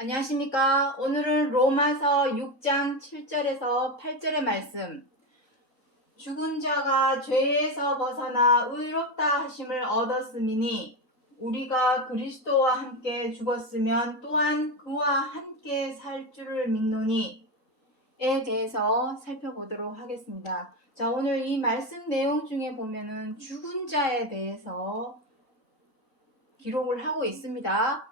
안녕하십니까? 오늘은 로마서 6장 7절에서 8절의 말씀. 죽은 자가 죄에서 벗어나 의롭다 하심을 얻었음이니 우리가 그리스도와 함께 죽었으면 또한 그와 함께 살 줄을 믿노니 에 대해서 살펴보도록 하겠습니다. 자, 오늘 이 말씀 내용 중에 보면은 죽은 자에 대해서 기록을 하고 있습니다.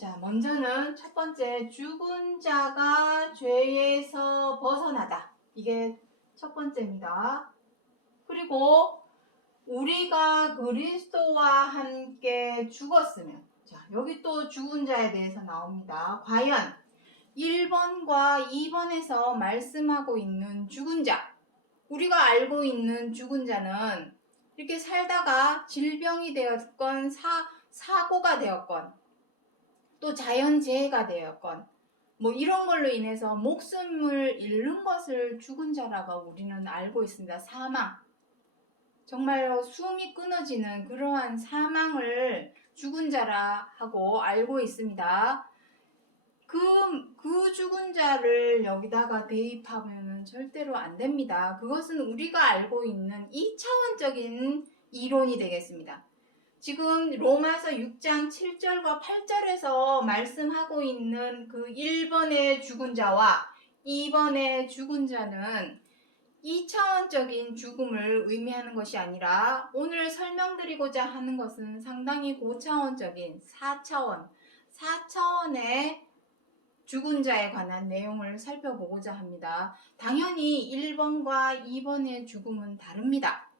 자, 먼저는 첫 번째, 죽은 자가 죄에서 벗어나다. 이게 첫 번째입니다. 그리고 우리가 그리스도와 함께 죽었으면, 자, 여기 또 죽은 자에 대해서 나옵니다. 과연 1번과 2번에서 말씀하고 있는 죽은 자, 우리가 알고 있는 죽은 자는 이렇게 살다가 질병이 되었건 사고가 되었건 또 자연재해가 되었건 뭐 이런 걸로 인해서 목숨을 잃는 것을 죽은 자라고 우리는 알고 있습니다. 사망. 정말로 숨이 끊어지는 그러한 사망을 죽은 자라 하고 알고 있습니다. 그 죽은 자를 여기다가 대입하면 절대로 안 됩니다. 그것은 우리가 알고 있는 2차원적인 이론이 되겠습니다. 지금 로마서 6장 7절과 8절에서 말씀하고 있는 그 1번의 죽은 자와 2번의 죽은 자는 2차원적인 죽음을 의미하는 것이 아니라 오늘 설명드리고자 하는 것은 상당히 고차원적인 4차원의 죽은 자에 관한 내용을 살펴보고자 합니다. 당연히 1번과 2번의 죽음은 다릅니다.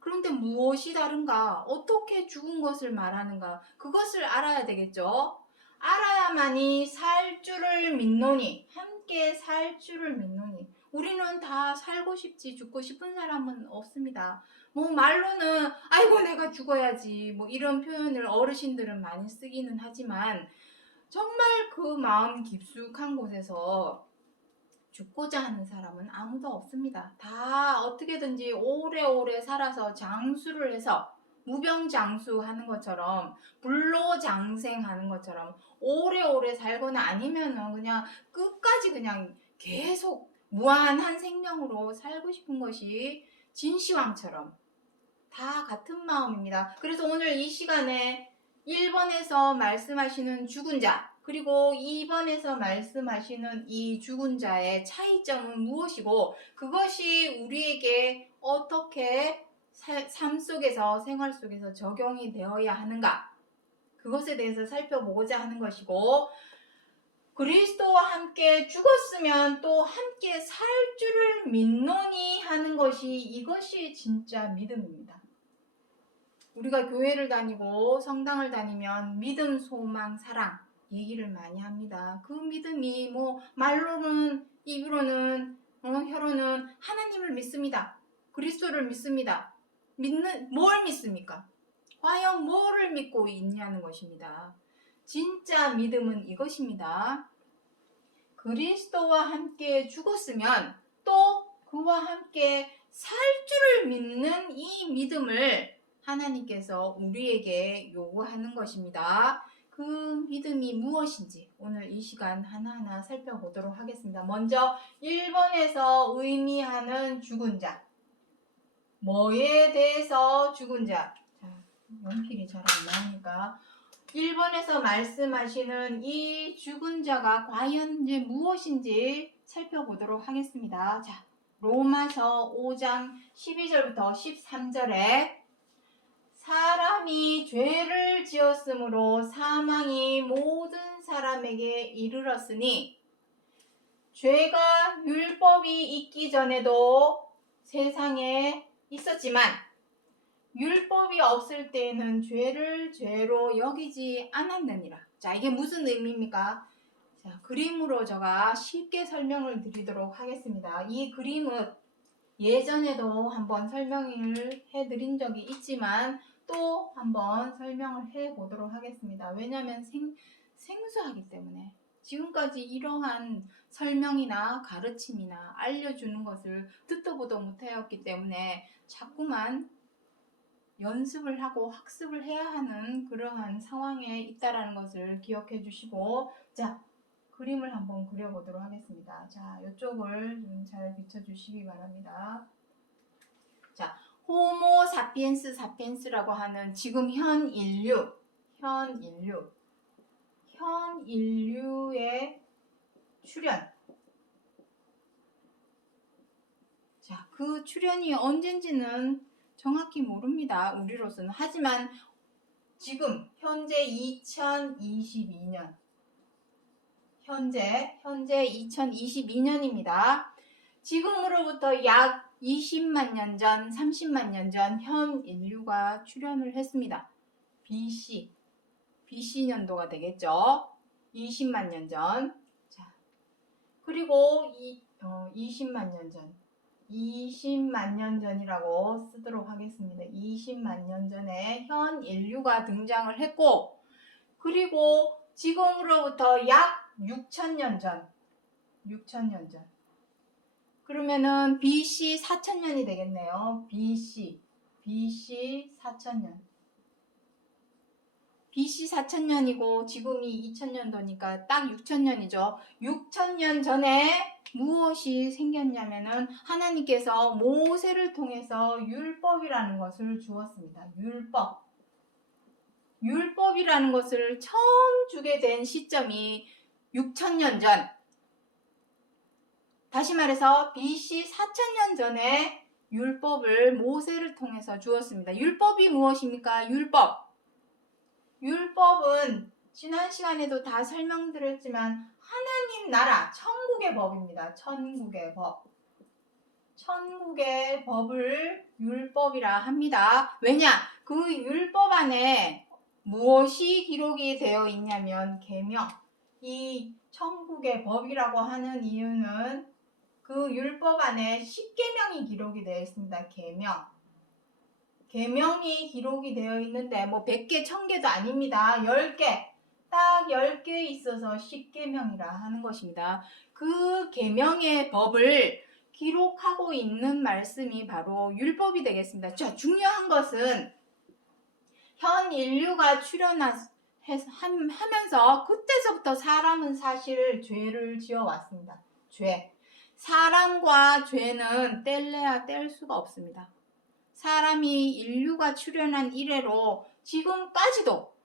그런데 무엇이 다른가? 어떻게 죽은 것을 말하는가? 그것을 알아야 되겠죠? 알아야만이 살 줄을 믿노니, 함께 살 줄을 믿노니. 우리는 다 살고 싶지 죽고 싶은 사람은 없습니다. 뭐 말로는 아이고 내가 죽어야지 뭐 이런 표현을 어르신들은 많이 쓰기는 하지만 정말 그 마음 깊숙한 곳에서 죽고자 하는 사람은 아무도 없습니다. 다 어떻게든지 오래오래 살아서 장수를 해서 무병장수하는 것처럼 불로장생하는 것처럼 오래오래 살거나 아니면은 그냥 끝까지 그냥 계속 무한한 생명으로 살고 싶은 것이 진시황처럼 다 같은 마음입니다. 그래서 오늘 이 시간에 1번에서 말씀하시는 죽은 자 그리고 2번에서 말씀하시는 이 죽은 자의 차이점은 무엇이고 그것이 우리에게 어떻게 삶 속에서 생활 속에서 적용이 되어야 하는가 그것에 대해서 살펴보고자 하는 것이고 그리스도와 함께 죽었으면 또 함께 살 줄을 믿노니 하는 것이 이것이 진짜 믿음입니다. 우리가 교회를 다니고 성당을 다니면 믿음, 소망, 사랑 얘기를 많이 합니다. 그 믿음이 뭐 말로는 입으로는 혀로는 하나님을 믿습니다. 그리스도를 믿습니다. 뭘 믿습니까? 과연 뭐를 믿고 있냐는 것입니다. 진짜 믿음은 이것입니다. 그리스도와 함께 죽었으면 또 그와 함께 살 줄을 믿는 이 믿음을 하나님께서 우리에게 요구하는 것입니다. 그 믿음이 무엇인지 오늘 이 시간 하나하나 살펴보도록 하겠습니다. 먼저 1번에서 의미하는 죽은 자. 뭐에 대해서 죽은 자? 자, 연필이 잘 안 나오니까 1번에서 말씀하시는 이 죽은 자가 과연 이제 무엇인지 살펴보도록 하겠습니다. 자, 로마서 5장 12절부터 13절에 사람이 죄를 지었으므로 사망이 모든 사람에게 이르렀으니 죄가 율법이 있기 전에도 세상에 있었지만 율법이 없을 때에는 죄를 죄로 여기지 않았느니라. 자, 이게 무슨 의미입니까? 자, 그림으로 제가 쉽게 설명을 드리도록 하겠습니다. 이 그림은 예전에도 한번 설명을 해드린 적이 있지만 또 한번 설명을 해보도록 하겠습니다. 왜냐하면 생소하기 때문에 지금까지 이러한 설명이나 가르침이나 알려주는 것을 듣도 보도 못하였기 때문에 자꾸만 연습을 하고 학습을 해야 하는 그러한 상황에 있다라는 것을 기억해 주시고, 자, 그림을 한번 그려보도록 하겠습니다. 자, 이쪽을 좀 잘 비춰주시기 바랍니다. 자, 호모 사피엔스 사피엔스라고 하는 지금 현 인류의 출현. 자, 그 출현이 언젠지는 정확히 모릅니다. 우리로서는. 하지만 지금 현재 2022년 현재 2022년입니다. 지금으로부터 약 20만 년 전, 30만 년 전 현 인류가 출현을 했습니다. BC 년도가 되겠죠. 20만 년 전. 자, 그리고 20만 년 전. 20만 년 전이라고 쓰도록 하겠습니다. 20만 년 전에 현 인류가 등장을 했고, 그리고 지금으로부터 약 6천년 전. 그러면은 BC 4천년이 되겠네요. BC 4천년. BC 4천년이고 지금이 2000년도니까 딱 6천년이죠. 6천년 전에 무엇이 생겼냐면은 하나님께서 모세를 통해서 율법이라는 것을 주었습니다. 율법이라는 것을 처음 주게 된 시점이 6천년 전. 다시 말해서 BC 4천년 전에 율법을 모세를 통해서 주었습니다. 율법이 무엇입니까? 율법은 지난 시간에도 다 설명드렸지만 하나님 나라, 천국의 법입니다. 천국의 법을 율법이라 합니다. 왜냐? 그 율법 안에 무엇이 기록이 되어 있냐면 계명. 이 천국의 법이라고 하는 이유는 그 율법 안에 10계명이 기록이 되어 있습니다. 계명이 기록이 되어 있는데 뭐 100개, 1000개도 아닙니다. 10개. 딱 10개 있어서 10계명이라 하는 것입니다. 그 계명의 법을 기록하고 있는 말씀이 바로 율법이 되겠습니다. 자, 중요한 것은 현 인류가 출현하면서 그때서부터 사람은 사실 죄를 지어왔습니다. 사람과 죄는 뗄래야 뗄 수가 없습니다. 사람이 인류가 출현한 이래로 지금까지도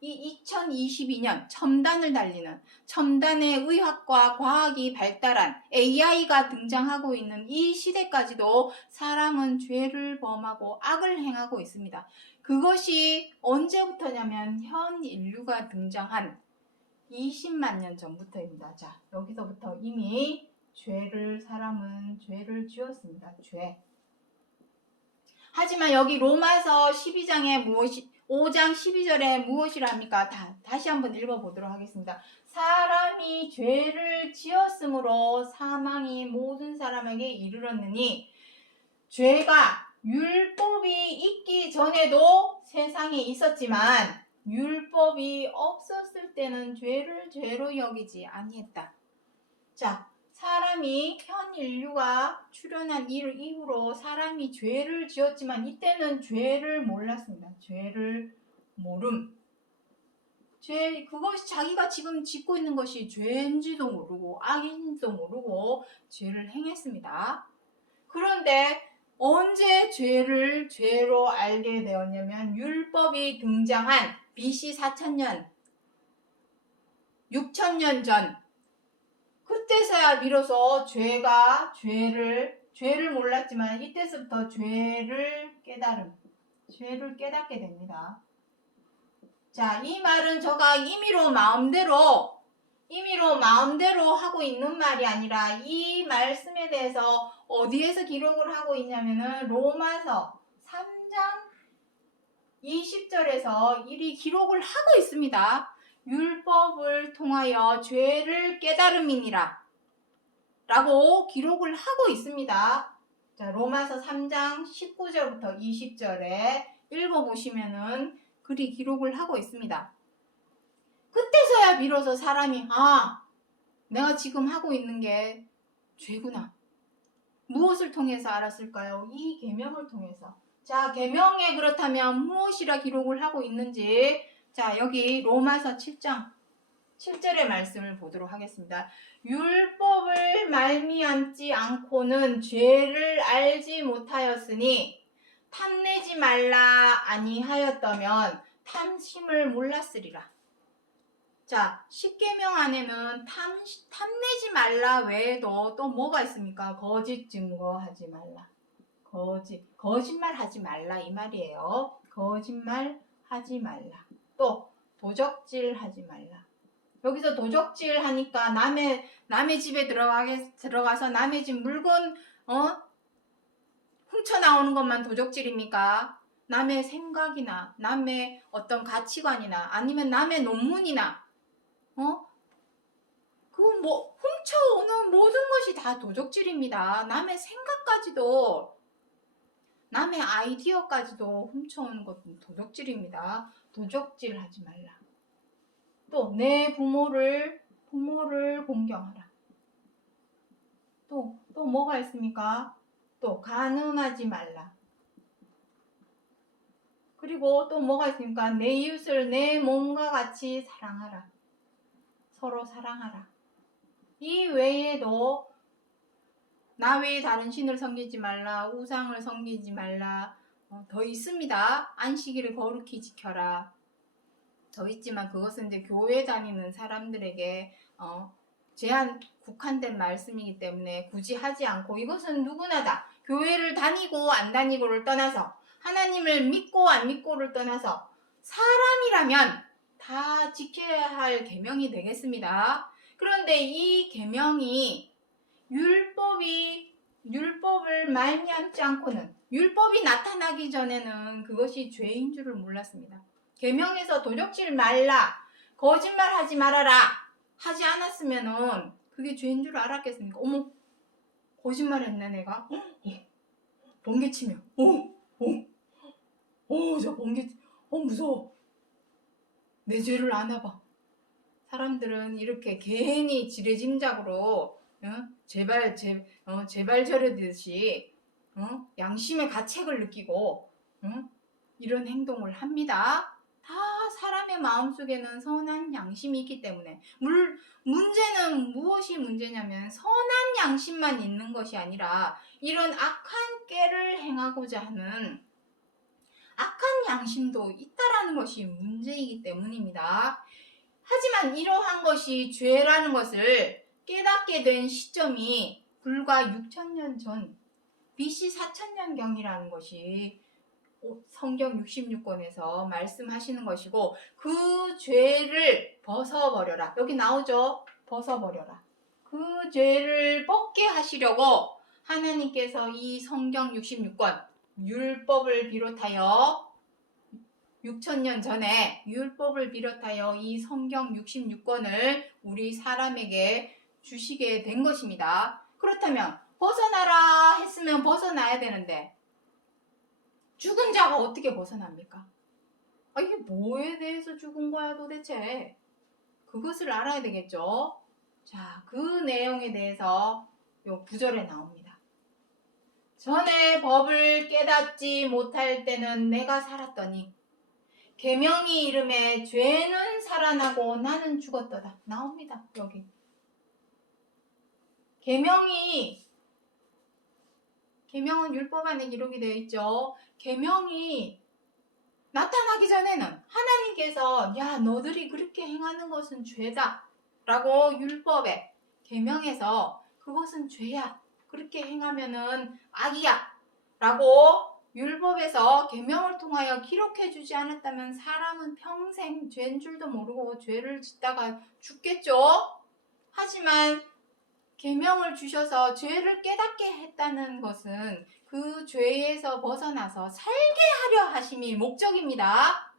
이 2022년 첨단을 달리는 첨단의 의학과 과학이 발달한 AI가 등장하고 있는 이 시대까지도 사람은 죄를 범하고 악을 행하고 있습니다. 그것이 언제부터냐면 현 인류가 등장한 20만 년 전부터입니다. 자, 여기서부터 이미 사람은 죄를 지었습니다. 하지만 여기 로마서 5장 12절에 무엇이라 합니까? 다시 한번 읽어보도록 하겠습니다. 사람이 죄를 지었으므로 사망이 모든 사람에게 이르렀느니 죄가 율법이 있기 전에도 세상에 있었지만 율법이 없었을 때는 죄를 죄로 여기지 아니했다. 자, 사람이 현 인류가 출현한 이후로 사람이 죄를 지었지만 이때는 죄를 몰랐습니다. 죄를 모름. 그것이 자기가 지금 짓고 있는 것이 죄인지도 모르고 악인지도 모르고 죄를 행했습니다. 그런데 언제 죄를 죄로 알게 되었냐면 율법이 등장한 BC 4천년, 6천년 전 그때서야 비로소 죄를 몰랐지만 이때서부터 죄를 깨닫게 됩니다. 자, 이 말은 저가 임의로 마음대로 하고 있는 말이 아니라 이 말씀에 대해서 어디에서 기록을 하고 있냐면은 로마서 3장 20절에서 이리 기록을 하고 있습니다. 율법을 통하여 죄를 깨달음이니라 라고 기록을 하고 있습니다. 자, 로마서 3장 19절부터 20절에 읽어보시면은 그리 기록을 하고 있습니다. 그때서야 비로소 사람이 내가 지금 하고 있는 게 죄구나. 무엇을 통해서 알았을까요? 이 계명을 통해서. 자, 계명에 그렇다면 무엇이라 기록을 하고 있는지, 자, 여기 로마서 7장 7절의 말씀을 보도록 하겠습니다. 율법을 말미암지 않고는 죄를 알지 못하였으니 탐내지 말라 아니하였다면 탐심을 몰랐으리라. 자, 십계명 안에는 탐내지 말라 외에도 또 뭐가 있습니까? 거짓 증거하지 말라. 거짓말 하지 말라 이 말이에요. 거짓말 하지 말라. 또 도적질 하지 말라. 여기서 도적질 하니까 남의 집에 들어가서 남의 집 물건 훔쳐 나오는 것만 도적질입니까? 남의 생각이나 남의 어떤 가치관이나 아니면 남의 논문이나 그건 뭐 훔쳐오는 모든 것이 다 도적질입니다. 남의 생각까지도 남의 아이디어까지도 훔쳐오는 것은 도적질입니다. 도적질 하지 말라. 또 내 부모를 공경하라. 또 뭐가 있습니까? 또 간음하지 말라. 그리고 또 뭐가 있습니까? 내 이웃을 내 몸과 같이 사랑하라. 서로 사랑하라. 이 외에도 나 외에 다른 신을 섬기지 말라. 우상을 섬기지 말라. 더 있습니다. 안식일을 거룩히 지켜라. 더 있지만 그것은 이제 교회 다니는 사람들에게 국한된 말씀이기 때문에 굳이 하지 않고, 이것은 누구나 다 교회를 다니고 안 다니고를 떠나서, 하나님을 믿고 안 믿고를 떠나서 사람이라면 다 지켜야 할 계명이 되겠습니다. 그런데 이 계명이 율법을 말미암지 않고는, 율법이 나타나기 전에는 그것이 죄인 줄을 몰랐습니다. 계명에서 도적질 말라, 거짓말하지 말아라 하지 않았으면은 그게 죄인 줄 알았겠습니까? 어머, 거짓말했네 내가. 번개치며. 저 번개. 무서워. 내 죄를 아나 봐. 사람들은 이렇게 괜히 지레짐작으로 제발 저러듯이 양심의 가책을 느끼고 이런 행동을 합니다. 다 사람의 마음속에는 선한 양심이 있기 때문에. 문제는 무엇이 문제냐면 선한 양심만 있는 것이 아니라 이런 악한 꾀를 행하고자 하는 악한 양심도 있다라는 것이 문제이기 때문입니다. 하지만 이러한 것이 죄라는 것을 깨닫게 된 시점이 불과 6,000년 전, BC 4,000년경이라는 것이 성경 66권에서 말씀하시는 것이고, 그 죄를 벗어버려라. 여기 나오죠? 벗어버려라. 그 죄를 벗게 하시려고 하나님께서 이 성경 66권, 율법을 비롯하여 6,000년 전에 율법을 비롯하여 이 성경 66권을 우리 사람에게 주시게 된 것입니다. 그렇다면 벗어나라 했으면 벗어나야 되는데 죽은 자가 어떻게 벗어납니까? 이게 뭐에 대해서 죽은 거야 도대체? 그것을 알아야 되겠죠? 자, 그 내용에 대해서 요 9절에 나옵니다. 전에 법을 깨닫지 못할 때는 내가 살았더니 계명이 이름에 죄는 살아나고 나는 죽었도다. 나옵니다. 여기. 계명은 율법 안에 기록이 되어 있죠. 계명이 나타나기 전에는 하나님께서 야 너들이 그렇게 행하는 것은 죄다 라고 율법에 계명에서 그것은 죄야, 그렇게 행하면은 악이야 라고 율법에서 계명을 통하여 기록해 주지 않았다면 사람은 평생 죄인 줄도 모르고 죄를 짓다가 죽겠죠. 하지만 계명을 주셔서 죄를 깨닫게 했다는 것은 그 죄에서 벗어나서 살게 하려 하심이 목적입니다.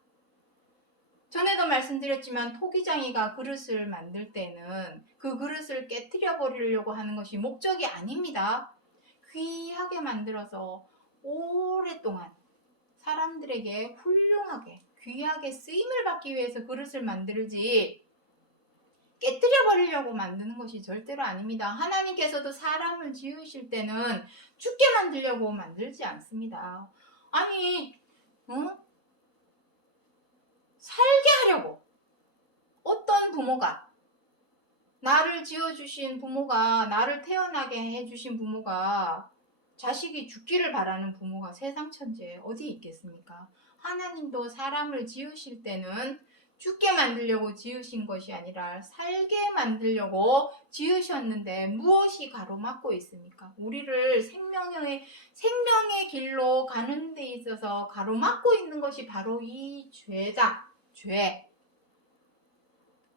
전에도 말씀드렸지만 토기장이가 그릇을 만들 때는 그 그릇을 깨뜨려 버리려고 하는 것이 목적이 아닙니다. 귀하게 만들어서 오랫동안 사람들에게 훌륭하게 귀하게 쓰임을 받기 위해서 그릇을 만들지 깨뜨려 버리려고 만드는 것이 절대로 아닙니다. 하나님께서도 사람을 지으실 때는 죽게 만들려고 만들지 않습니다. 아니, 살게 하려고 어떤 부모가, 나를 지어주신 부모가, 나를 태어나게 해주신 부모가, 자식이 죽기를 바라는 부모가 세상 천지에 어디 있겠습니까? 하나님도 사람을 지으실 때는 죽게 만들려고 지으신 것이 아니라 살게 만들려고 지으셨는데 무엇이 가로막고 있습니까? 우리를 생명의 길로 가는 데 있어서 가로막고 있는 것이 바로 이 죄다. 죄.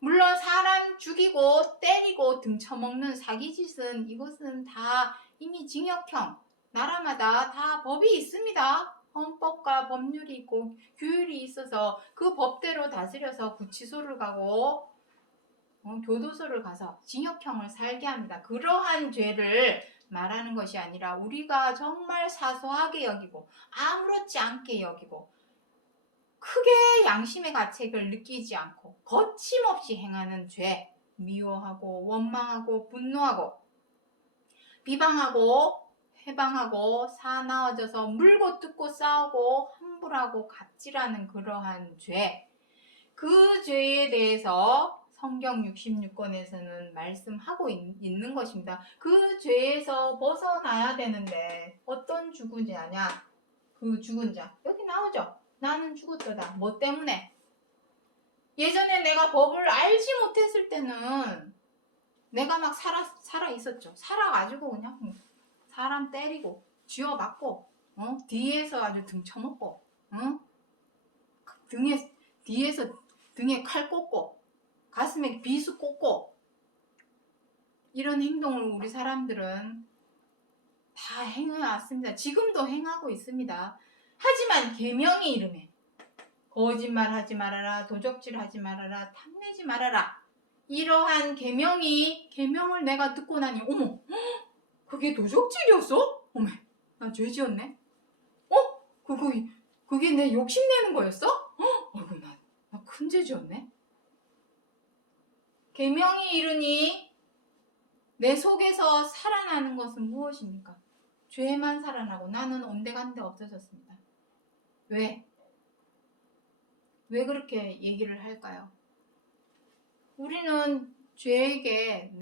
물론 사람 죽이고 때리고 등쳐먹는 사기짓은, 이것은 다 이미 징역형, 나라마다 다 법이 있습니다. 헌법과 법률이 있고 규율이 있어서 그 법대로 다스려서 구치소를 가고 교도소를 가서 징역형을 살게 합니다. 그러한 죄를 말하는 것이 아니라 우리가 정말 사소하게 여기고 아무렇지 않게 여기고 크게 양심의 가책을 느끼지 않고 거침없이 행하는 죄, 미워하고 원망하고 분노하고 비방하고 해방하고 사나워져서 물고 뜯고 싸우고 함부로하고 갑질하는 그러한 죄, 그 죄에 대해서 성경 66권에서는 말씀하고 있는 것입니다. 그 죄에서 벗어나야 되는데 어떤 죽은 자냐? 그 죽은 자, 여기 나오죠? 나는 죽었다. 뭐 때문에? 예전에 내가 법을 알지 못했을 때는 내가 막 살아 있었죠. 살아가지고 그냥 사람 때리고 쥐어맞고 뒤에서 아주 등 쳐먹고 뒤에서 등에 칼 꽂고 가슴에 비수 꽂고 이런 행동을 우리 사람들은 다 행해왔습니다. 지금도 행하고 있습니다. 하지만 계명의 이름에 거짓말하지 말아라, 도적질하지 말아라, 탐내지 말아라, 이러한 계명을 내가 듣고 나니 어머, 그게 도적질이었어? 어메, 나 죄 지었네. 그게 내 욕심내는 거였어? 어이구, 나 큰 죄 지었네. 계명이 이르니 내 속에서 살아나는 것은 무엇입니까? 죄만 살아나고 나는 온데간데 없어졌습니다. 왜 그렇게 얘기를 할까요? 우리는 죄에게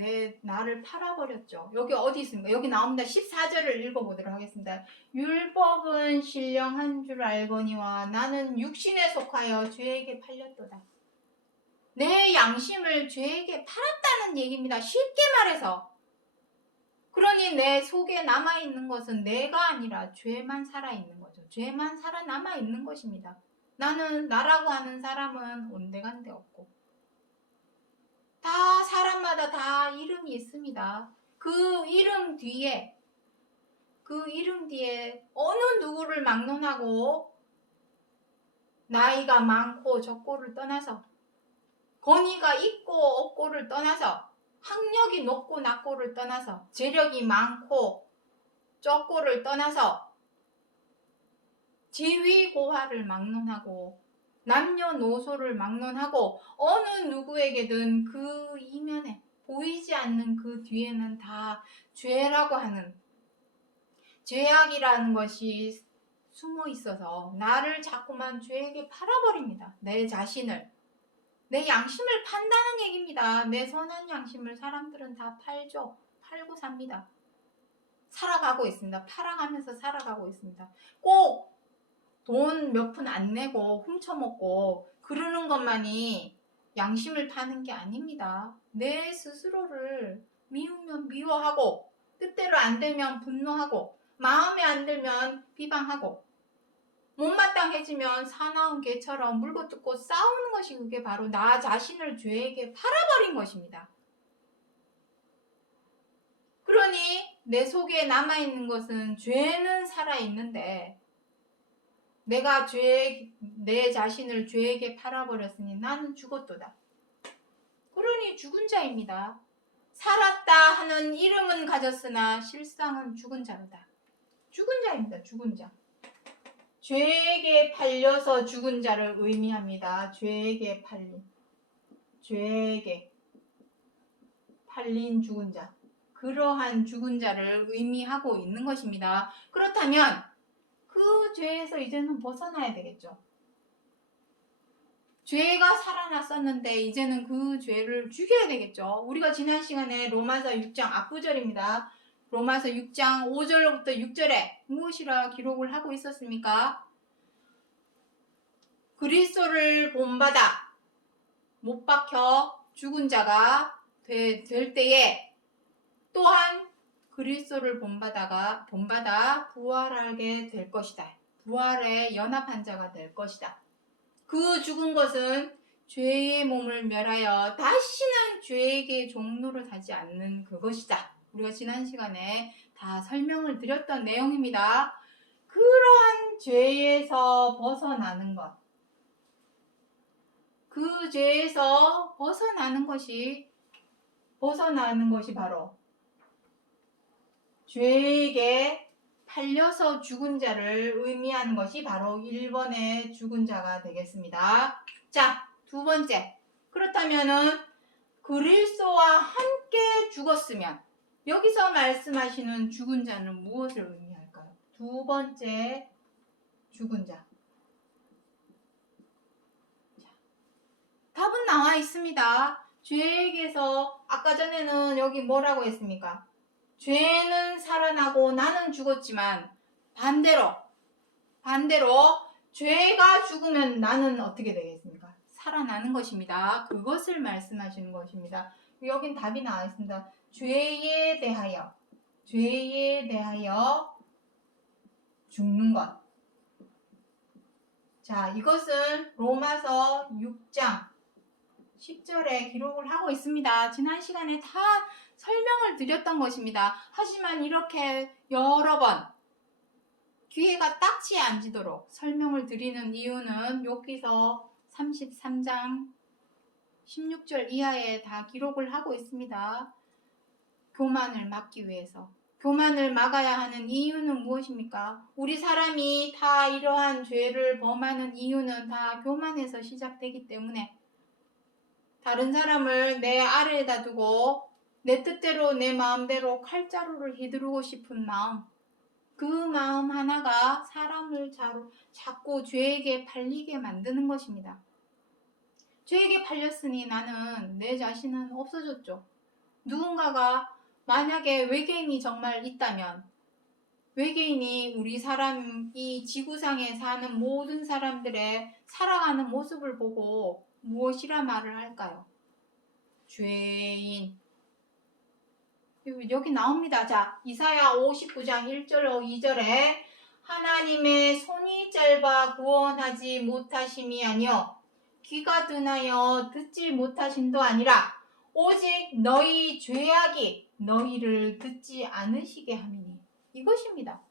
나를 팔아버렸죠. 여기 어디 있습니까? 여기 나옵니다. 14절을 읽어보도록 하겠습니다. 율법은 신령한 줄 알거니와 나는 육신에 속하여 죄에게 팔렸도다. 내 양심을 죄에게 팔았다는 얘기입니다. 쉽게 말해서. 그러니 내 속에 남아있는 것은 내가 아니라 죄만 살아있는 거죠. 죄만 살아남아있는 것입니다. 나라고 하는 사람은 온데간데 없고 다 사람마다 다 이름이 있습니다. 그 이름 뒤에 어느 누구를 막론하고 나이가 많고 적고를 떠나서 권위가 있고 없고를 떠나서 학력이 높고 낮고를 떠나서 재력이 많고 적고를 떠나서 지위고하를 막론하고 남녀노소를 막론하고 어느 누구에게든 그 이면에 보이지 않는 그 뒤에는 다 죄라고 하는 죄악이라는 것이 숨어 있어서 나를 자꾸만 죄에게 팔아버립니다. 내 자신을, 내 양심을 판다는 얘기입니다. 내 선한 양심을 사람들은 다 팔고 삽니다. 살아가고 있습니다. 팔아가면서 살아가고 있습니다. 꼭 돈 몇 푼 안 내고 훔쳐먹고 그러는 것만이 양심을 파는 게 아닙니다. 내 스스로를 미우면 미워하고 뜻대로 안 되면 분노하고 마음에 안 들면 비방하고 못마땅해지면 사나운 개처럼 물고 뜯고 싸우는 것이 그게 바로 나 자신을 죄에게 팔아버린 것입니다. 그러니 내 속에 남아있는 것은 죄는 살아있는데 내가 내 자신을 죄에게 팔아버렸으니 나는 죽었도다. 그러니 죽은 자입니다. 살았다 하는 이름은 가졌으나 실상은 죽은 자로다. 죽은 자입니다. 죽은 자. 죄에게 팔려서 죽은 자를 의미합니다. 죄에게 팔린 죽은 자. 그러한 죽은 자를 의미하고 있는 것입니다. 그렇다면 그 죄에서 이제는 벗어나야 되겠죠. 죄가 살아났었는데 이제는 그 죄를 죽여야 되겠죠. 우리가 지난 시간에 로마서 6장 앞구절입니다. 로마서 6장 5절로부터 6절에 무엇이라 기록을 하고 있었습니까? 그리스도를 본받아 못 박혀 죽은 자가 될 때에 또한 그리스도를 본받아 부활하게 될 것이다. 부활에 연합한 자가 될 것이다. 그 죽은 것은 죄의 몸을 멸하여 다시는 죄에게 종노릇 하지 않는 그것이다. 우리가 지난 시간에 다 설명을 드렸던 내용입니다. 그러한 죄에서 벗어나는 것. 그 죄에서 벗어나는 것이 바로 죄에게 팔려서 죽은 자를 의미하는 것이 바로 1번의 죽은 자가 되겠습니다. 자, 두 번째. 그렇다면은 그리스도와 함께 죽었으면 여기서 말씀하시는 죽은 자는 무엇을 의미할까요? 두 번째 죽은 자. 자, 답은 나와 있습니다. 죄에게서 아까 전에는 여기 뭐라고 했습니까? 죄는 살아나고 나는 죽었지만 반대로 죄가 죽으면 나는 어떻게 되겠습니까? 살아나는 것입니다. 그것을 말씀하시는 것입니다. 여긴 답이 나와 있습니다. 죄에 대하여 죽는 것. 자, 이것은 로마서 6장 10절에 기록을 하고 있습니다. 지난 시간에 다 설명을 드렸던 것입니다. 하지만 이렇게 여러 번 기회가 딱지에 앉도록 설명을 드리는 이유는 여기서 33장 16절 이하에 다 기록을 하고 있습니다. 교만을 막기 위해서. 교만을 막아야 하는 이유는 무엇입니까? 우리 사람이 다 이러한 죄를 범하는 이유는 다 교만에서 시작되기 때문에 다른 사람을 내 아래에다 두고 내 뜻대로 내 마음대로 칼자루를 휘두르고 싶은 마음, 그 마음 하나가 사람을 자꾸 죄에게 팔리게 만드는 것입니다. 죄에게 팔렸으니 나는 내 자신은 없어졌죠. 누군가가 만약에 외계인이 정말 있다면 외계인이 우리 사람, 이 지구상에 사는 모든 사람들의 살아가는 모습을 보고 무엇이라 말을 할까요? 죄인. 여기 나옵니다. 자, 이사야 59장 1절로 2절에 하나님의 손이 짧아 구원하지 못하심이 아니요 귀가 둔하여 듣지 못하심도 아니라 오직 너희 죄악이 너희를 듣지 않으시게 함이니. 이것입니다.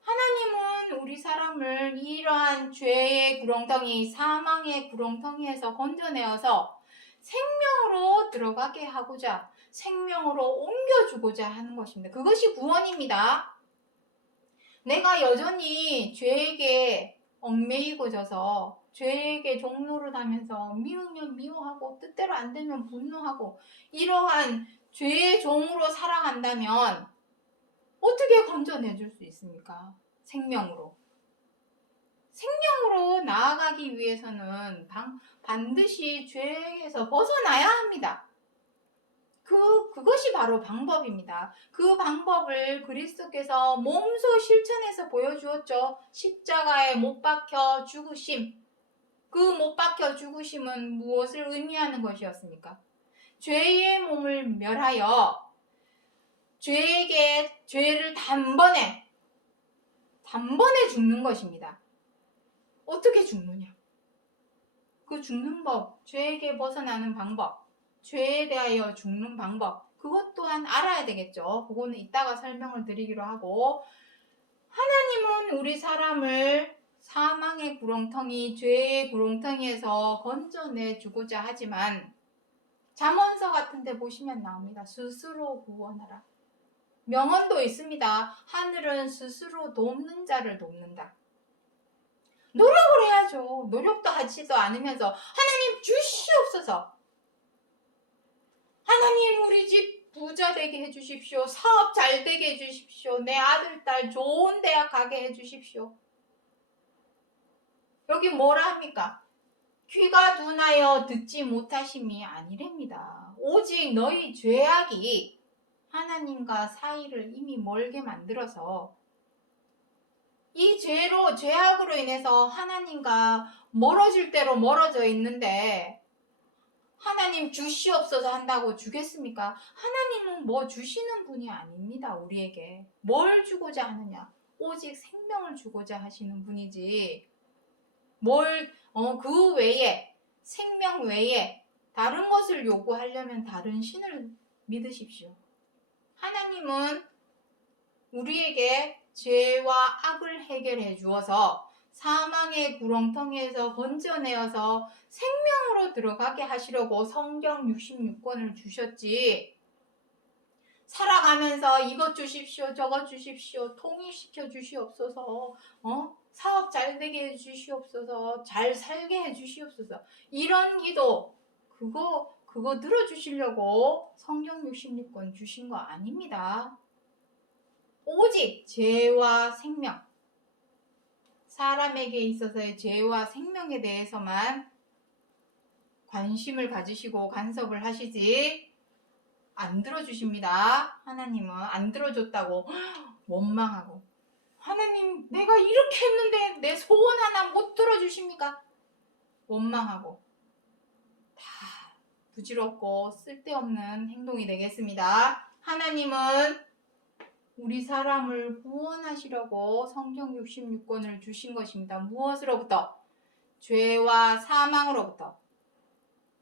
하나님은 우리 사람을 이러한 죄의 구렁텅이, 사망의 구렁텅이에서 건져내어서 생명으로 들어가게 하고자, 생명으로 옮겨주고자 하는 것입니다. 그것이 구원입니다. 내가 여전히 죄에게 얽매이고져서 죄에게 종노를 하면서 미우면 미워하고 뜻대로 안 되면 분노하고 이러한 죄의 종으로 살아간다면 어떻게 건져내줄 수 있습니까? 생명으로 나아가기 위해서는 반드시 죄에서 벗어나야 합니다. 그것이 바로 방법입니다. 그 방법을 그리스도께서 몸소 실천해서 보여주었죠. 십자가에 못 박혀 죽으심. 그 못 박혀 죽으심은 무엇을 의미하는 것이었습니까? 죄의 몸을 멸하여 죄를 단번에 죽는 것입니다. 어떻게 죽느냐? 그 죽는 법, 죄에게 벗어나는 방법, 죄에 대하여 죽는 방법, 그것 또한 알아야 되겠죠. 그거는 이따가 설명을 드리기로 하고, 하나님은 우리 사람을 사망의 구렁텅이, 죄의 구렁텅이에서 건져내주고자 하지만 잠언서 같은 데 보시면 나옵니다. 스스로 구원하라. 명언도 있습니다. 하늘은 스스로 돕는 자를 돕는다. 노력을 해야죠. 노력도 하지도 않으면서 하나님 주시옵소서. 하나님 우리 집 부자 되게 해주십시오. 사업 잘 되게 해주십시오. 내 아들, 딸 좋은 대학 가게 해주십시오. 여기 뭐라 합니까? 귀가 둔하여 듣지 못하심이 아니랍니다. 오직 너희 죄악이 하나님과 사이를 이미 멀게 만들어서 이 죄악으로 인해서 하나님과 멀어질 대로 멀어져 있는데 하나님 주시옵소서 한다고 주겠습니까? 하나님은 뭐 주시는 분이 아닙니다. 우리에게. 뭘 주고자 하느냐? 오직 생명을 주고자 하시는 분이지. 그 외에, 생명 외에 다른 것을 요구하려면 다른 신을 믿으십시오. 하나님은 우리에게 죄와 악을 해결해 주어서 사망의 구렁텅이에서 건져내어서 생명으로 들어가게 하시려고 성경 66권을 주셨지. 살아가면서 이것 주십시오, 저것 주십시오, 통일시켜 주시옵소서, 사업 잘 되게 해 주시옵소서, 잘 살게 해 주시옵소서. 이런 기도, 그거 들어주시려고 성경 66권 주신 거 아닙니다. 오직 죄와 생명, 사람에게 있어서의 죄와 생명에 대해서만 관심을 가지시고 간섭을 하시지 안 들어주십니다. 하나님은 안 들어줬다고 원망하고, 하나님 내가 이렇게 했는데 내 소원 하나 못 들어주십니까? 원망하고 다 부질없고 쓸데없는 행동이 되겠습니다. 하나님은 우리 사람을 구원하시려고 성경 66권을 주신 것입니다. 무엇으로부터? 죄와 사망으로부터.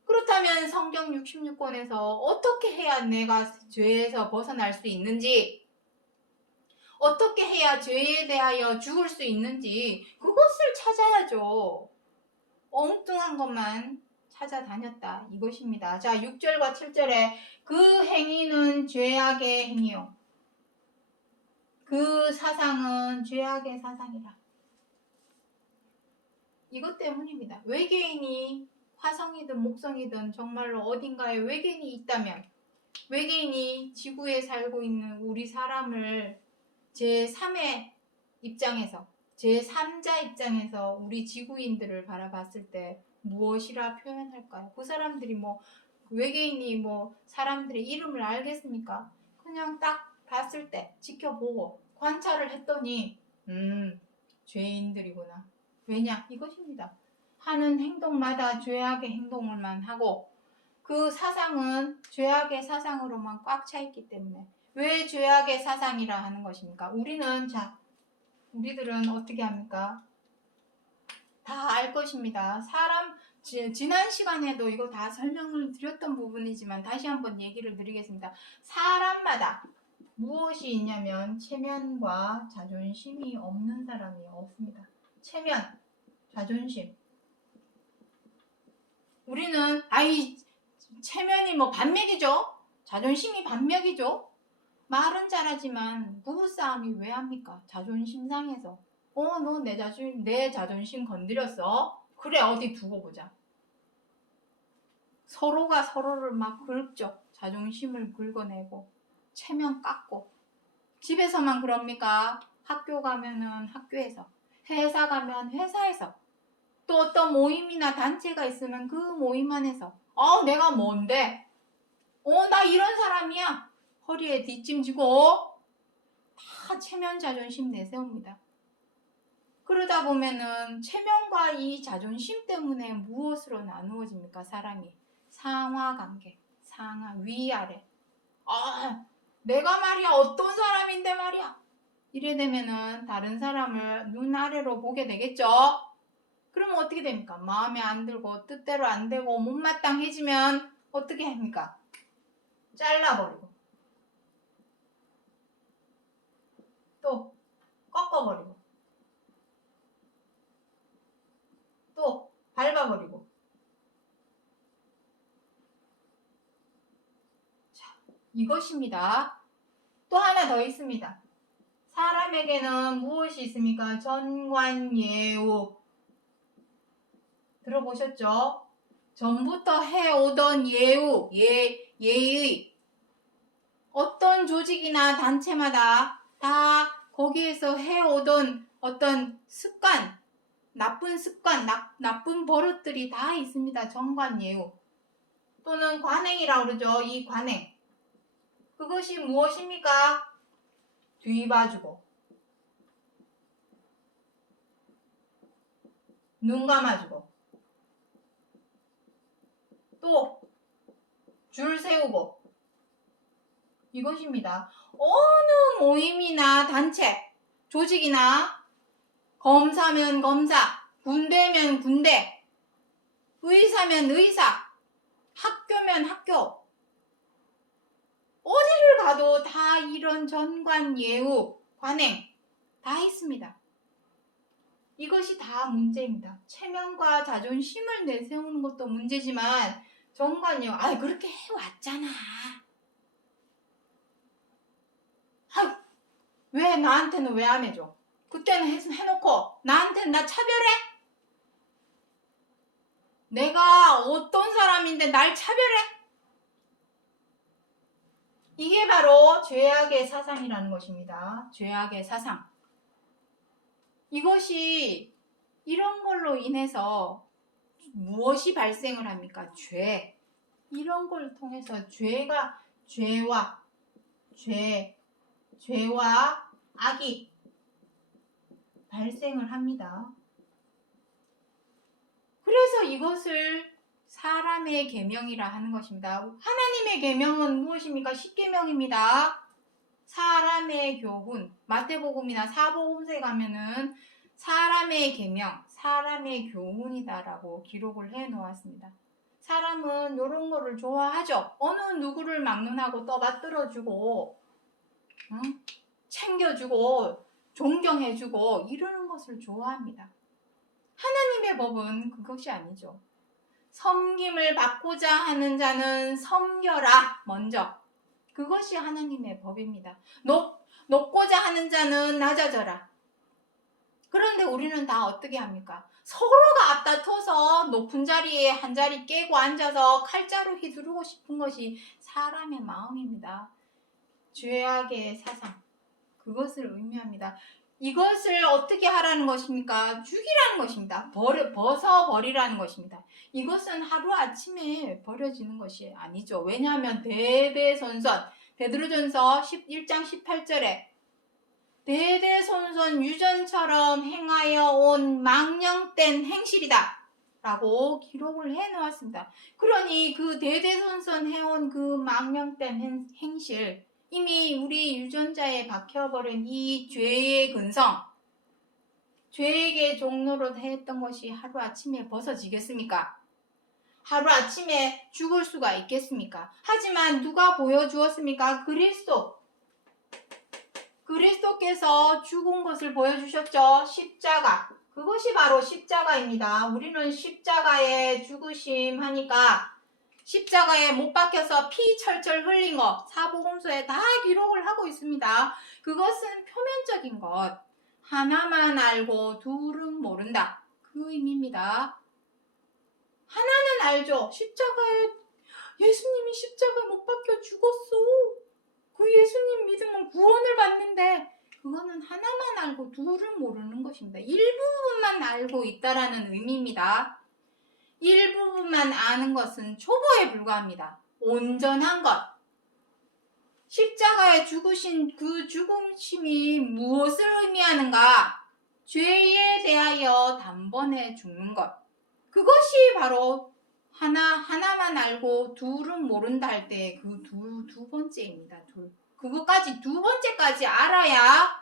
그렇다면 성경 66권에서 어떻게 해야 내가 죄에서 벗어날 수 있는지, 어떻게 해야 죄에 대하여 죽을 수 있는지 그것을 찾아야죠. 엉뚱한 것만 찾아다녔다 이것입니다. 자, 6절과 7절에 그 행위는 죄악의 행위요, 그 사상은 죄악의 사상이라. 이것 때문입니다. 외계인이 화성이든 목성이든 정말로 어딘가에 외계인이 있다면, 외계인이 지구에 살고 있는 우리 사람을 제3의 입장에서, 제3자 입장에서 우리 지구인들을 바라봤을 때 무엇이라 표현할까요? 그 사람들이 외계인이 사람들의 이름을 알겠습니까? 그냥 딱 봤을 때 지켜보고 관찰을 했더니 죄인들이구나. 왜냐? 이것입니다. 하는 행동마다 죄악의 행동을만 하고 그 사상은 죄악의 사상으로만 꽉 차 있기 때문에. 왜 죄악의 사상이라 하는 것입니까? 우리들은 어떻게 합니까? 다 알 것입니다. 지난 시간에도 이거 다 설명을 드렸던 부분이지만 다시 한번 얘기를 드리겠습니다. 사람마다 무엇이 있냐면 체면과 자존심이 없는 사람이 없습니다. 체면, 자존심. 우리는 체면이 반맥이죠. 자존심이 반맥이죠. 말은 잘하지만 부부싸움이 왜 합니까? 자존심 상해서. 너 내 자존심 건드렸어? 그래, 어디 두고 보자. 서로가 서로를 막 긁죠. 자존심을 긁어내고 체면 깎고. 집에서만 그럽니까? 학교 가면은 학교에서, 회사 가면 회사에서, 또 어떤 모임이나 단체가 있으면 그 모임 안에서 내가 뭔데? 나 이런 사람이야. 허리에 뒷짐지고 다 체면 자존심 내세웁니다. 그러다 보면은 체면과 이 자존심 때문에 무엇으로 나누어집니까? 사람이 상하관계, 위아래. 내가 말이야 어떤 사람인데 말이야. 이래 되면은 다른 사람을 눈 아래로 보게 되겠죠. 그러면 어떻게 됩니까? 마음에 안 들고 뜻대로 안 되고 못마땅해지면 어떻게 합니까? 잘라버리고 또 꺾어버리고 또 밟아버리고. 자, 이것입니다. 또 하나 더 있습니다. 사람에게는 무엇이 있습니까? 전관예우. 들어보셨죠? 전부터 해오던 예의. 어떤 조직이나 단체마다 다 거기에서 해오던 어떤 습관, 나쁜 습관, 나쁜 버릇들이 다 있습니다. 정관예우 또는 관행이라고 그러죠. 이 관행. 그것이 무엇입니까? 뒤봐주고 눈 감아주고 또 줄 세우고 이것입니다. 어느 모임이나 단체, 조직이나 검사면 검사, 군대면 군대, 의사면 의사, 학교면 학교, 어디를 가도 다 이런 전관, 예우, 관행 다 있습니다. 이것이 다 문제입니다. 체면과 자존심을 내세우는 것도 문제지만 전관, 예우, 그렇게 해왔잖아. 왜 나한테는 왜 안 해줘? 그때는 해놓고 나한테는 나 차별해? 내가 어떤 사람인데 날 차별해? 이게 바로 죄악의 사상이라는 것입니다. 죄악의 사상. 이것이 이런 걸로 인해서 무엇이 발생을 합니까? 죄. 이런 걸 통해서 죄와 악이 발생을 합니다. 그래서 이것을 사람의 계명이라 하는 것입니다. 하나님의 계명은 무엇입니까? 십계명입니다. 사람의 교훈, 마태복음이나 사복음서에 가면은 사람의 계명, 사람의 교훈이다라고 기록을 해 놓았습니다. 사람은 이런 거를 좋아하죠. 어느 누구를 막론하고 떠받들어주고 챙겨주고 존경해주고 이러는 것을 좋아합니다. 하나님의 법은 그것이 아니죠. 섬김을 받고자 하는 자는 섬겨라 먼저. 그것이 하나님의 법입니다. 높고자 하는 자는 낮아져라. 그런데 우리는 다 어떻게 합니까? 서로가 앞다퉈서 높은 자리에 한 자리 깨고 앉아서 칼자루 휘두르고 싶은 것이 사람의 마음입니다. 죄악의 사상, 그것을 의미합니다. 이것을 어떻게 하라는 것입니까? 죽이라는 것입니다. 벗어버리라는 것입니다. 이것은 하루아침에 버려지는 것이 아니죠. 왜냐하면 대대손손, 베드로전서 1장 18절에 대대손손 유전처럼 행하여 온 망령된 행실이다 라고 기록을 해 놓았습니다. 그러니 그 대대손손 해온 그 망령된 행실, 이미 우리 유전자에 박혀버린 이 죄의 근성, 죄의 종로로 했던 것이 하루아침에 벗어지겠습니까? 하루아침에 죽을 수가 있겠습니까? 하지만 누가 보여주었습니까? 그리스도께서 죽은 것을 보여주셨죠. 십자가. 그것이 바로 십자가입니다. 우리는 십자가에 죽으심 하니까 십자가에 못 박혀서 피 철철 흘린 것 사복음서에 다 기록을 하고 있습니다. 그것은 표면적인 것. 하나만 알고 둘은 모른다. 그 의미입니다. 하나는 알죠. 예수님이 십자가에 못 박혀 죽었어. 그 예수님 믿으면 구원을 받는데 그거는 하나만 알고 둘은 모르는 것입니다. 일부분만 알고 있다라는 의미입니다. 일부분만 아는 것은 초보에 불과합니다. 온전한 것. 십자가에 죽으신 그 죽음심이 무엇을 의미하는가? 죄에 대하여 단번에 죽는 것. 그것이 바로 하나만 알고 둘은 모른다 할 때 그 두 번째입니다. 그것까지 두 번째까지 알아야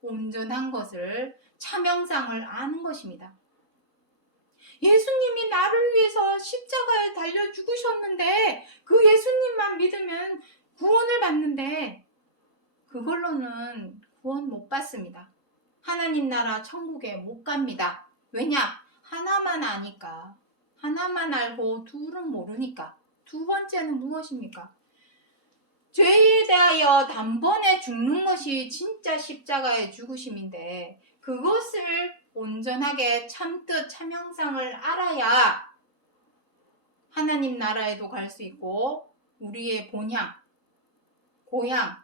온전한 것을 참형상을 아는 것입니다. 예수님이 나를 위해서 십자가에 달려 죽으셨는데 그 예수님만 믿으면 구원을 받는데 그걸로는 구원 못 받습니다. 하나님 나라 천국에 못 갑니다. 왜냐? 하나만 아니까. 하나만 알고 둘은 모르니까. 두 번째는 무엇입니까? 죄에 대하여 단번에 죽는 것이 진짜 십자가의 죽으심인데 그것을 온전하게 참뜻 참형상을 알아야 하나님 나라에도 갈 수 있고 우리의 본향, 고향.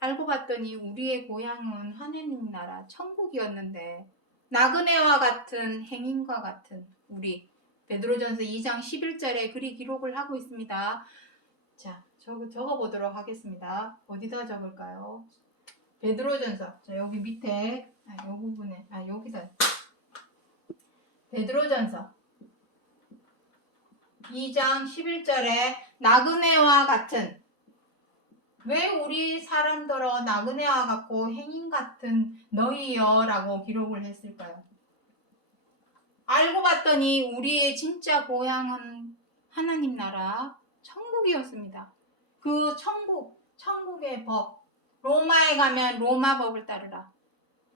알고 봤더니 우리의 고향은 하나님 나라 천국이었는데 나그네와 같은 행인과 같은 우리 베드로전서 2장 11절에 그리 기록을 하고 있습니다. 자, 적어보도록 하겠습니다. 어디다 적을까요? 베드로전서. 자, 여기 밑에 요 부분에 여기다 베드로전서 2장 11절에 나그네와 같은, 왜 우리 사람들어 나그네와 같고 행인 같은 너희여 라고 기록을 했을까요? 알고 봤더니 우리의 진짜 고향은 하나님 나라 천국이었습니다. 그 천국의 법, 로마에 가면 로마 법을 따르라.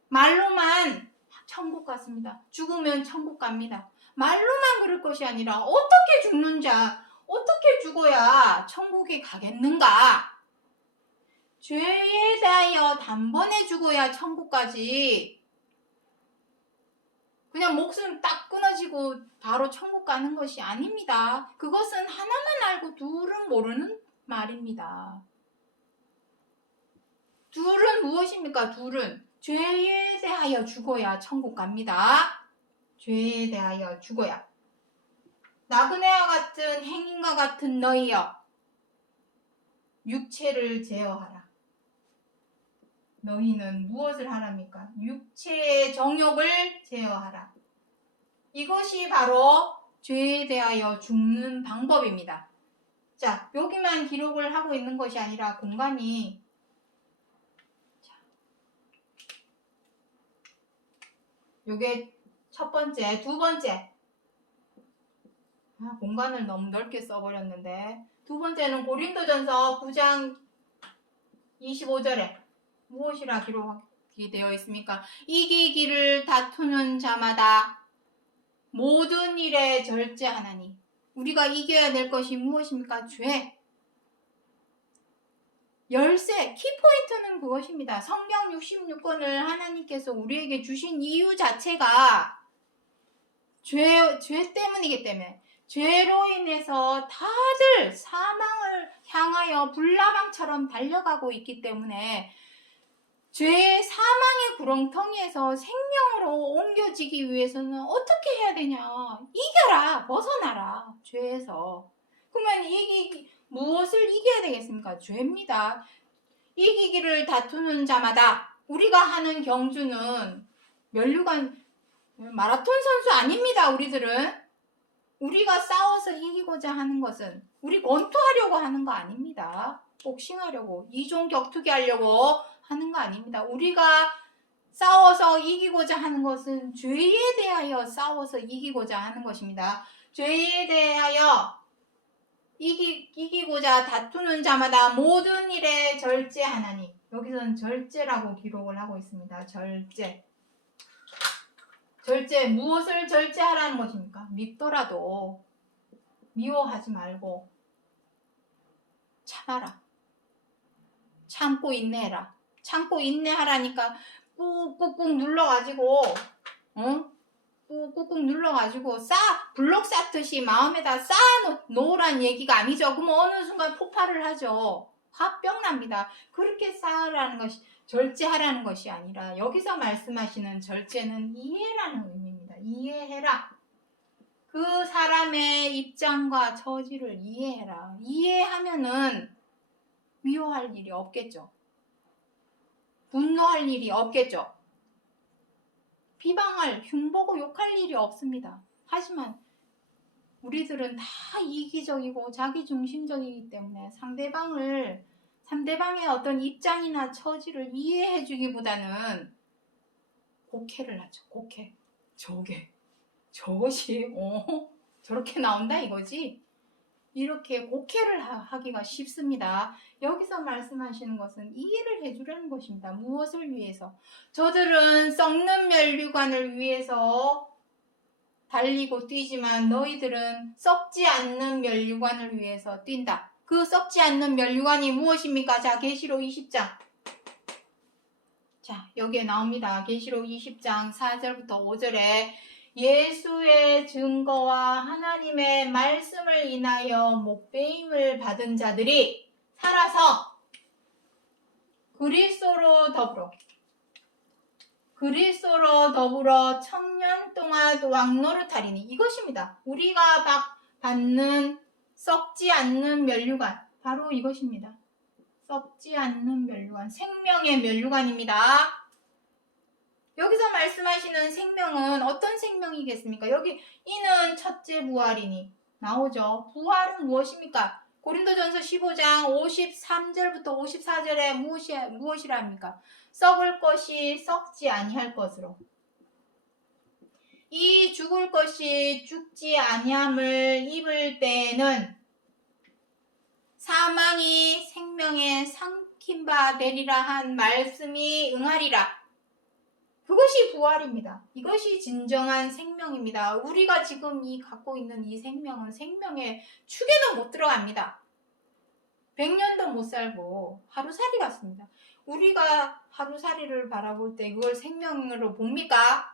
말로만 천국 같습니다. 죽으면 천국 갑니다. 말로만 그럴 것이 아니라 어떻게 죽는 자, 어떻게 죽어야 천국에 가겠는가? 죄에 대하여 단번에 죽어야 천국까지, 그냥 목숨 딱 끊어지고 바로 천국 가는 것이 아닙니다. 그것은 하나만 알고 둘은 모르는 말입니다. 둘은 무엇입니까? 둘은 죄에 대하여 죽어야 천국 갑니다. 죄에 대하여 죽어야. 나그네와 같은 행인과 같은 너희여, 육체를 제어하라. 너희는 무엇을 하랍니까? 육체의 정욕을 제어하라. 이것이 바로 죄에 대하여 죽는 방법입니다. 자, 여기만 기록을 하고 있는 것이 아니라 공간이, 요게 첫 번째, 두 번째. 공간을 너무 넓게 써버렸는데, 두 번째는 고린도전서 9장 25절에 무엇이라 기록이 되어 있습니까? 이기기를 다투는 자마다 모든 일에 절제하나니. 우리가 이겨야 될 것이 무엇입니까? 죄. 열쇠, 키포인트는 그것입니다. 성경 66권을 하나님께서 우리에게 주신 이유 자체가 죄 때문이기 때문에, 죄로 인해서 다들 사망을 향하여 불나방처럼 달려가고 있기 때문에 죄의 사망의 구렁텅이에서 생명으로 옮겨지기 위해서는 어떻게 해야 되냐? 이겨라! 벗어나라! 죄에서. 그러면 무엇을 이겨야 되겠습니까? 죄입니다. 이기기를 다투는 자마다, 우리가 하는 경주는 면류관 마라톤 선수 아닙니다. 우리들은. 우리가 싸워서 이기고자 하는 것은, 우리 권투하려고 하는 거 아닙니다. 복싱하려고, 이종 격투기 하려고 하는 거 아닙니다. 우리가 싸워서 이기고자 하는 것은 죄에 대하여 싸워서 이기고자 하는 것입니다. 죄에 대하여 이기고자 다투는 자마다 모든 일에 절제하나니. 여기서는 절제라고 기록을 하고 있습니다. 절제. 절제, 무엇을 절제하라는 것입니까? 밉더라도 미워하지 말고 참아라. 참고 인내해라. 참고 인내하라니까 꾹꾹꾹 눌러가지고, 꾹꾹꾹 눌러가지고 블록 쌓듯이 마음에다 쌓아놓으란 얘기가 아니죠. 그럼 어느 순간 폭발을 하죠. 화병 납니다. 그렇게 쌓으라는 것이, 절제하라는 것이 아니라, 여기서 말씀하시는 절제는 이해라는 의미입니다. 이해해라. 그 사람의 입장과 처지를 이해해라. 이해하면은 미워할 일이 없겠죠. 분노할 일이 없겠죠. 비방할, 흉보고 욕할 일이 없습니다. 하지만 우리들은 다 이기적이고 자기중심적이기 때문에 상대방의 어떤 입장이나 처지를 이해해 주기보다는 곡해를 하죠. 곡해. 저것이 저렇게 나온다 이거지? 이렇게 곡해를 하기가 쉽습니다. 여기서 말씀하시는 것은 이해를 해주라는 것입니다. 무엇을 위해서? 저들은 썩는 면류관을 위해서 달리고 뛰지만 너희들은 썩지 않는 면류관을 위해서 뛴다. 그 썩지 않는 면류관이 무엇입니까? 자, 계시록 20장. 자, 여기에 나옵니다. 계시록 20장 4절부터 5절에 예수의 증거와 하나님의 말씀을 인하여 목배임을 받은 자들이 살아서 그리스도로 더불어 천년 동안 왕노릇하리니 이것입니다. 우리가 받는 썩지 않는 면류관 바로 이것입니다. 썩지 않는 면류관, 생명의 면류관입니다. 여기서 말씀하시는 생명은 어떤 생명이겠습니까? 여기 이는 첫째 부활이니 나오죠. 부활은 무엇입니까? 고린도전서 15장 53절부터 54절에 무엇이라 합니까? 썩을 것이 썩지 아니할 것으로 이 죽을 것이 죽지 아니함을 입을 때에는 사망이 생명에 삼킨 바 되리라 한 말씀이 응하리라. 그것이 부활입니다. 이것이 진정한 생명입니다. 우리가 지금 갖고 있는 이 생명은 생명의 축에도 못 들어갑니다. 100년도 못 살고 하루살이 같습니다. 우리가 하루살이를 바라볼 때 그걸 생명으로 봅니까?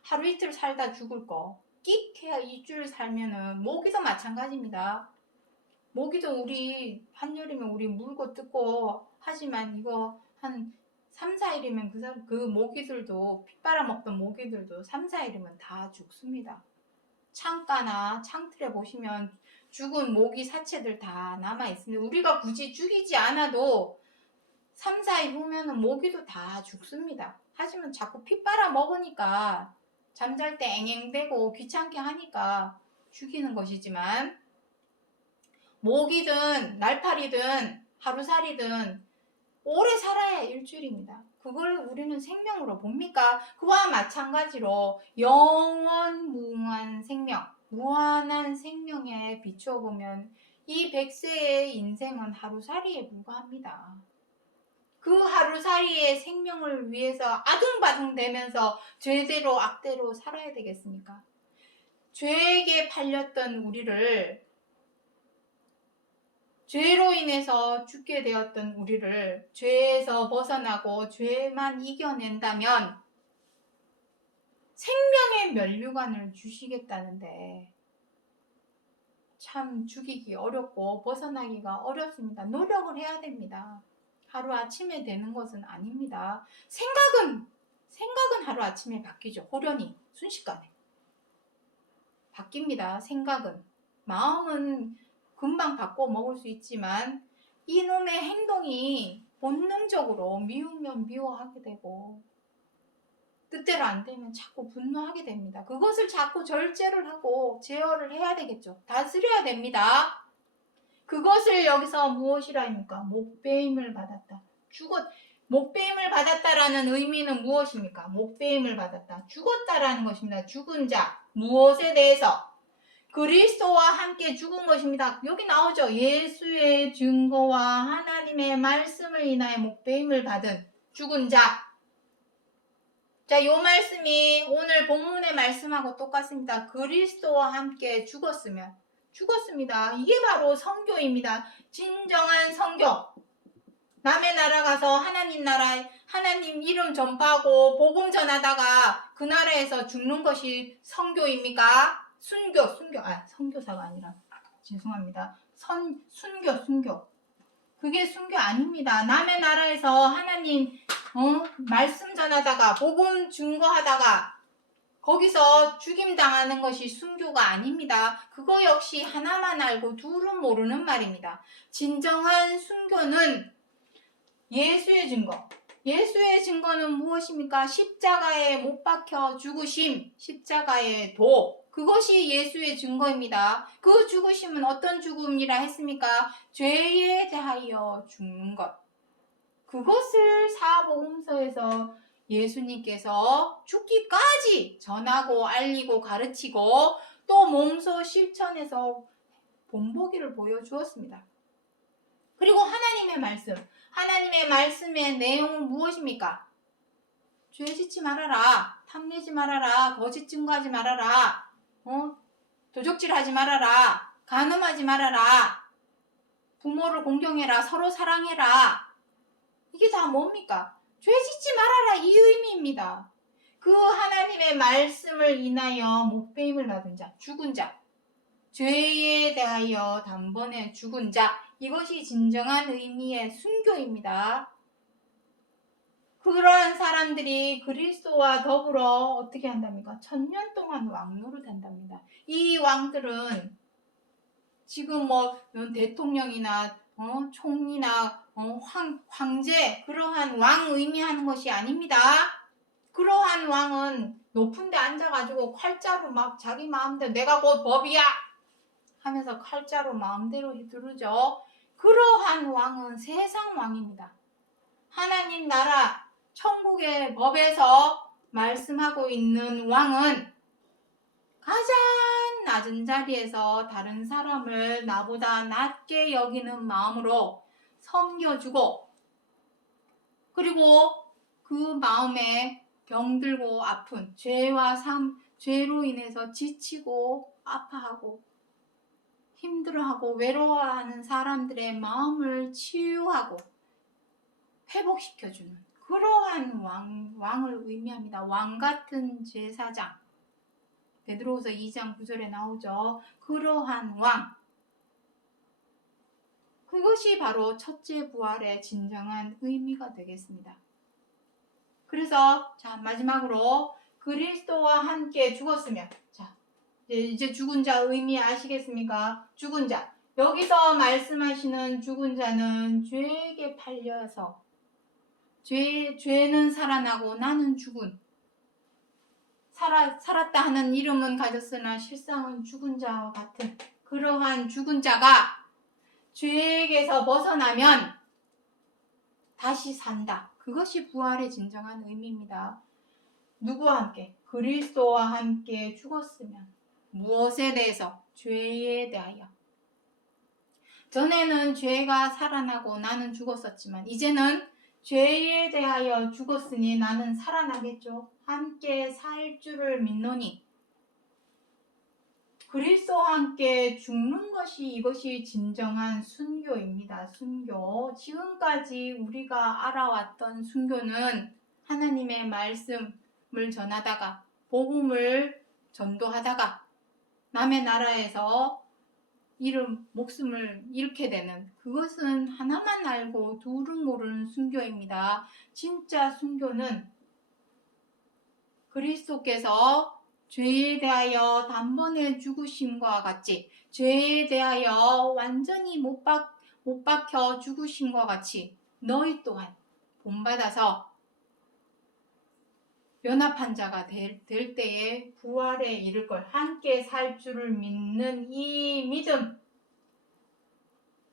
하루 이틀 살다 죽을 거 끽해야 2주를 살면은 모기도 마찬가지입니다. 모기도 우리 한여름에 우리 물고 뜯고 하지만 이거 한 3, 4일이면 그 모기들도 피 빨아먹던 모기들도 3, 4일이면 다 죽습니다. 창가나 창틀에 보시면 죽은 모기 사체들 다 남아있습니다. 우리가 굳이 죽이지 않아도 3, 4일 후면은 모기도 다 죽습니다. 하지만 자꾸 피 빨아먹으니까 잠잘 때 앵앵대고 귀찮게 하니까 죽이는 것이지만 모기든 날파리든 하루살이든 오래 살아야 일주일입니다. 그걸 우리는 생명으로 봅니까? 그와 마찬가지로 영원무궁한 생명, 무한한 생명에 비추어 보면 이 100세의 인생은 하루살이에 불과합니다. 그 하루살이의 생명을 위해서 아둥바둥대면서 죄대로 악대로 살아야 되겠습니까? 죄에게 팔렸던 우리를 죄로 인해서 죽게 되었던 우리를 죄에서 벗어나고 죄만 이겨낸다면 생명의 면류관을 주시겠다는데 참 죽이기 어렵고 벗어나기가 어렵습니다. 노력을 해야 됩니다. 하루아침에 되는 것은 아닙니다. 생각은 하루아침에 바뀌죠. 호련히 순식간에 바뀝니다. 생각은. 마음은 금방 바꿔 먹을 수 있지만 이놈의 행동이 본능적으로 미우면 미워하게 되고 뜻대로 안 되면 자꾸 분노하게 됩니다. 그것을 자꾸 절제를 하고 제어를 해야 되겠죠. 다스려야 됩니다. 그것을 여기서 무엇이라 합니까? 목배임을 받았다. 목배임을 받았다라는 의미는 무엇입니까? 목배임을 받았다. 죽었다라는 것입니다. 죽은 자. 무엇에 대해서? 그리스도와 함께 죽은 것입니다. 여기 나오죠. 예수의 증거와 하나님의 말씀을 인하여 목배임을 받은 죽은 자. 자, 요 말씀이 오늘 본문의 말씀하고 똑같습니다. 그리스도와 함께 죽었습니다. 이게 바로 선교입니다. 진정한 선교. 남의 나라 가서 하나님 이름 전파하고 복음 전하다가 그 나라에서 죽는 것이 선교입니까? 선교사가 아니라 죄송합니다. 순교. 그게 순교 아닙니다. 남의 나라에서 하나님 말씀 전하다가 복음 증거하다가 거기서 죽임당하는 것이 순교가 아닙니다. 그거 역시 하나만 알고 둘은 모르는 말입니다. 진정한 순교는 예수의 증거. 예수의 증거는 무엇입니까? 십자가에 못 박혀 죽으심, 십자가의 도. 그것이 예수의 증거입니다. 그 죽으심은 어떤 죽음이라 했습니까? 죄에 대하여 죽는 것. 그것을 사복음서에서 예수님께서 죽기까지 전하고 알리고 가르치고 또 몸소 실천해서 본보기를 보여주었습니다. 그리고 하나님의 말씀. 하나님의 말씀의 내용은 무엇입니까? 죄 짓지 말아라. 탐내지 말아라. 거짓 증거하지 말아라. 도적질하지 말아라. 간음하지 말아라. 부모를 공경해라. 서로 사랑해라. 이게 다 뭡니까? 죄 짓지 말아라. 이 의미입니다. 그 하나님의 말씀을 인하여 목배임을 받은 자, 죽은 자, 죄에 대하여 단번에 죽은 자, 이것이 진정한 의미의 순교입니다. 그러한 사람들이 그리스도와 더불어 어떻게 한답니까? 1000년 동안 왕노릇 한답니다. 이 왕들은 지금 뭐 대통령이나 총리나 황제 그러한 왕 의미하는 것이 아닙니다. 그러한 왕은 높은 데 앉아가지고 칼자루 막 자기 마음대로 내가 곧 법이야 하면서 칼자루 마음대로 휘두르죠. 그러한 왕은 세상 왕입니다. 하나님 나라 천국의 법에서 말씀하고 있는 왕은 가장 낮은 자리에서 다른 사람을 나보다 낮게 여기는 마음으로 섬겨주고, 그리고 그 마음에 병들고 아픈 죄로 인해서 지치고 아파하고 힘들어하고 외로워하는 사람들의 마음을 치유하고 회복시켜주는 그러한 왕을 의미합니다. 왕 같은 제사장. 베드로후서 2장 9절에 나오죠. 그러한 왕. 그것이 바로 첫째 부활의 진정한 의미가 되겠습니다. 그래서 자 마지막으로 그리스도와 함께 죽었으면, 자 이제 죽은 자 의미 아시겠습니까? 죽은 자. 여기서 말씀하시는 죽은 자는 죄에게 팔려서 죄는 살아나고 나는 죽은, 살았다 하는 이름은 가졌으나 실상은 죽은 자와 같은 그러한 죽은 자가 죄에게서 벗어나면 다시 산다. 그것이 부활의 진정한 의미입니다. 누구와 함께? 그리스도와 함께 죽었으면. 무엇에 대해서? 죄에 대하여. 전에는 죄가 살아나고 나는 죽었었지만 이제는 죄에 대하여 죽었으니 나는 살아나겠죠. 함께 살 줄을 믿노니. 그리스도와 함께 죽는 것이 이것이 진정한 순교입니다. 순교. 지금까지 우리가 알아왔던 순교는 하나님의 말씀을 전하다가 복음을 전도하다가 남의 나라에서 목숨을 잃게 되는, 그것은 하나만 알고 둘은 모르는 순교입니다. 진짜 순교는 그리스도께서 죄에 대하여 단번에 죽으심과 같이, 죄에 대하여 완전히 못 박혀 죽으심과 같이 너희 또한 본받아서 연합한 자가 될 때에 부활에 이를 걸, 함께 살 줄을 믿는 이 믿음,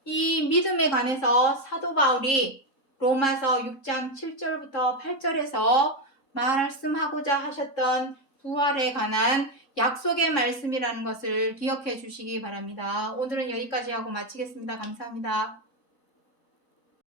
이 믿음에 관해서 사도 바울이 로마서 6장 7절부터 8절에서 말씀하고자 하셨던 부활에 관한 약속의 말씀이라는 것을 기억해 주시기 바랍니다. 오늘은 여기까지 하고 마치겠습니다. 감사합니다.